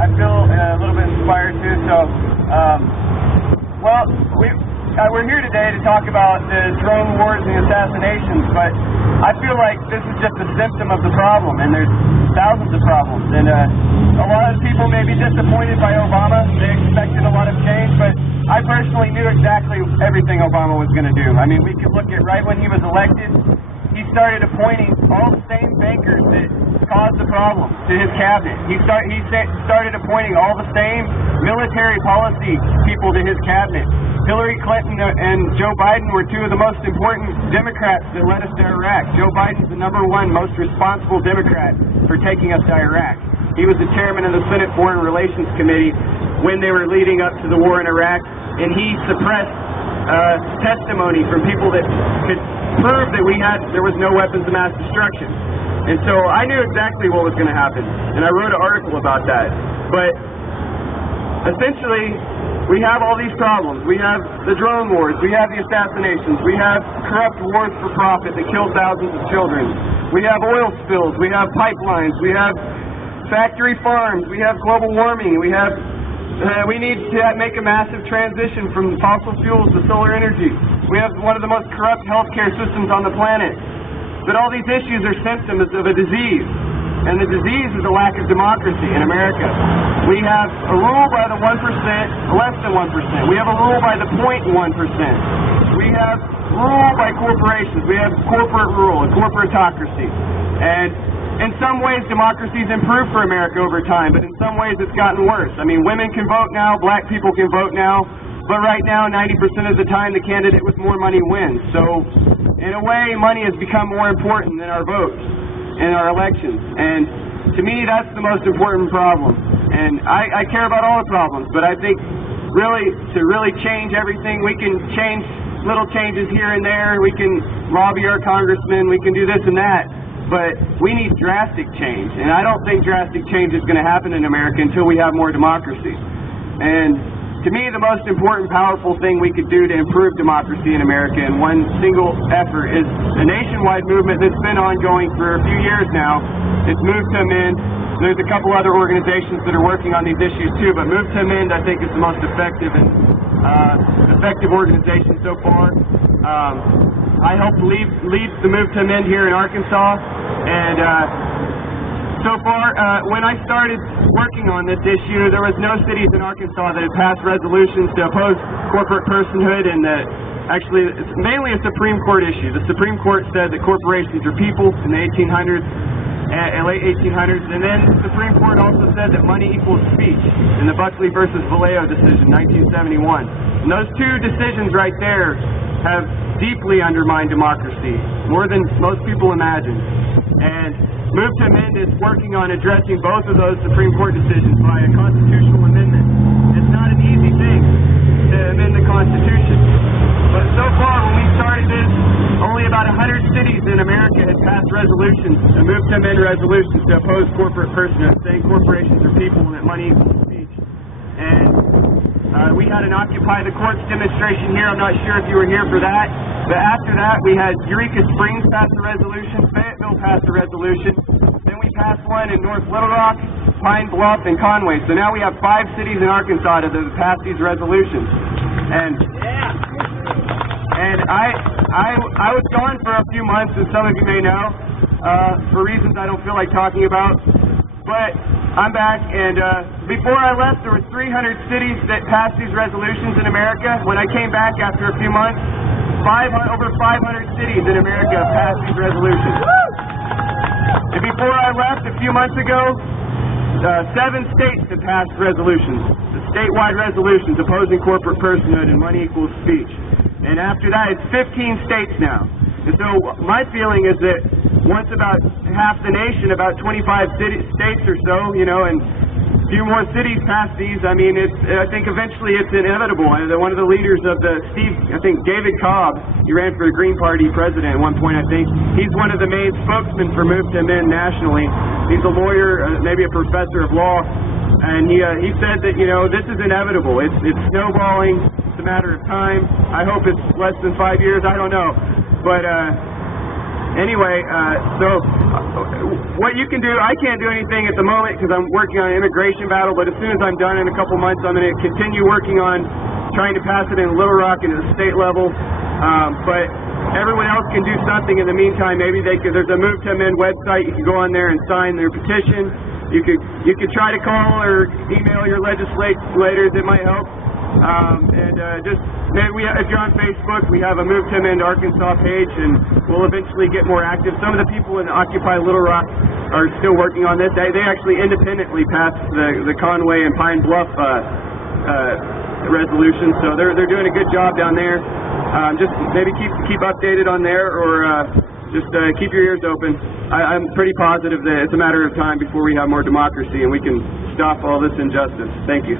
I feel a little bit inspired too. So, well, we're here today to talk about the drone wars and assassinations, but I feel like this is just a symptom of the problem, and there's thousands of problems. And a lot of people may be disappointed by Obama. They expected a lot of change, but I personally knew exactly everything Obama was going to do. I mean, we could look at right when he was elected, he started appointing all the same bankers that caused the problem to his cabinet. He started appointing all the same military policy people to his cabinet. Hillary Clinton and Joe Biden were two of the most important Democrats that led us to Iraq. Joe Biden's the #1 most responsible Democrat for taking us to Iraq. He was the chairman of the Senate Foreign Relations Committee when they were leading up to the war in Iraq, and he suppressed testimony from people that could prove that there was no weapons of mass destruction. And so I knew exactly what was going to happen, and I wrote an article about that. But essentially, we have all these problems. We have the drone wars, we have the assassinations, we have corrupt wars for profit that kill thousands of children, we have oil spills, we have pipelines, we have factory farms, we have global warming, we need to make a massive transition from fossil fuels to solar energy. We have one of the most corrupt healthcare systems on the planet. But all these issues are symptoms of a disease, and the disease is a lack of democracy in America. We have a rule by the 1%, less than 1%. We have a rule by the 0.1%. We have rule by corporations. We have corporate rule, a corporatocracy. And in some ways, democracy's improved for America over time, but in some ways it's gotten worse. I mean, women can vote now, black people can vote now, but right now, 90% of the time, the candidate with more money wins. So, in a way, money has become more important than our votes in our elections. And to me, that's the most important problem. And I care about all the problems, but I think to really change everything, we can change little changes here and there. We can lobby our congressmen, we can do this and that. But we need drastic change, and I don't think drastic change is going to happen in America until we have more democracy. And to me, the most important, powerful thing we could do to improve democracy in America in one single effort is a nationwide movement that's been ongoing for a few years now. It's Move to Amend. There's a couple other organizations that are working on these issues too, but Move to Amend, I think, is the most effective organization so far. I helped lead the Move to Amend here in Arkansas, and so far, when I started working on this issue, there was no cities in Arkansas that had passed resolutions to oppose corporate personhood, and actually, it's mainly a Supreme Court issue. The Supreme Court said that corporations are people in the late 1800s, and then the Supreme Court also said that money equals speech in the Buckley versus Vallejo decision, 1971. And those two decisions right there have deeply undermined democracy, more than most people imagine. And Move to Amend is working on addressing both of those Supreme Court decisions by a constitutional amendment. It's not an easy thing to amend the Constitution. But so far, when we started this, only about 100 cities in America had passed resolutions, Move to Amend resolutions to oppose corporate personhood, saying corporations are people and that money equals speech. And we had an Occupy the Courts demonstration here. I'm not sure if you were here for that. But after that, we had Eureka Springs pass a resolution, Fayetteville passed a resolution, then we passed one in North Little Rock, Pine Bluff, and Conway. So now we have 5 cities in Arkansas that have passed these resolutions. And I was gone for a few months, as some of you may know, for reasons I don't feel like talking about. But I'm back, and before I left, there were 300 cities that passed these resolutions in America. When I came back after a few months, over 500 cities in America have passed these resolutions. And before I left a few months ago, 7 states have passed resolutions, the statewide resolutions opposing corporate personhood and money equals speech. And after that, it's 15 states now. And so my feeling is that once about half the nation, about 25 states or so, and a few more cities pass these, I mean, I think eventually it's inevitable. One of the leaders of David Cobb, he ran for the Green Party president at one point, I think. He's one of the main spokesmen for Move to Amend nationally. He's a lawyer, maybe a professor of law, and he said that, this is inevitable. It's snowballing. It's a matter of time. I hope it's less than 5 years. I don't know. But Anyway, what you can do, I can't do anything at the moment because I'm working on an immigration battle, but as soon as I'm done in a couple months, I'm going to continue working on trying to pass it in Little Rock and at the state level. But everyone else can do something in the meantime. Maybe there's a Move to Amend website. You can go on there and sign their petition. You could try to call or email your legislators. It might help. Just maybe if you're on Facebook, we have a Move to Amend Arkansas page, and we'll eventually get more active. Some of the people in Occupy Little Rock are still working on this. They actually independently passed the Conway and Pine Bluff resolution, so they're doing a good job down there. Just maybe keep updated on there, or just keep your ears open. I'm pretty positive that it's a matter of time before we have more democracy and we can stop all this injustice. Thank you.